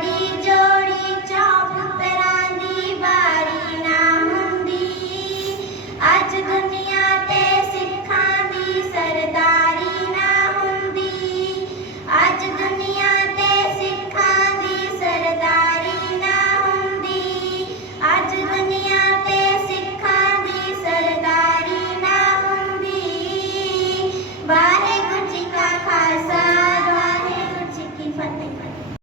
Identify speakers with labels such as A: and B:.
A: বাড়ি